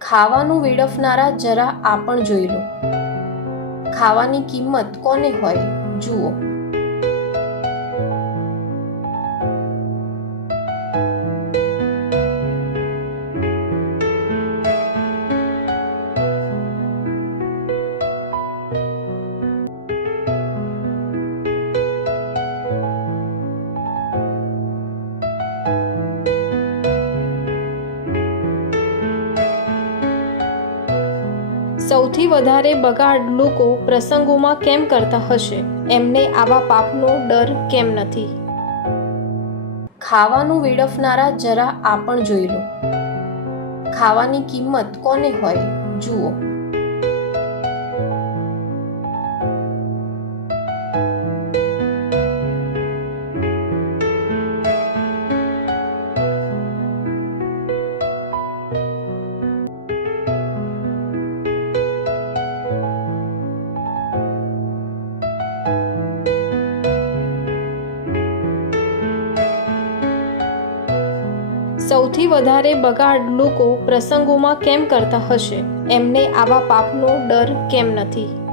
ખાવાનું વેડફનારા જરા આ પણ જોઈ લો. ખાવાની કિંમત કોને હોય? જુઓ. સૌથી વધારે બગાડ લોકો પ્રસંગોમાં કેમ કરતા હશે? એમને આવા પાપનો ડર કેમ નથી? ખાવાનું વેડફનારા જરા આ પણ જોઈ લો. ખાવાની કિંમત કોને હોય? જુઓ. સૌથી વધારે બગાડ લોકો પ્રસંગોમાં કેમ કરતા હશે? એમને આવા પાપનો ડર કેમ નથી?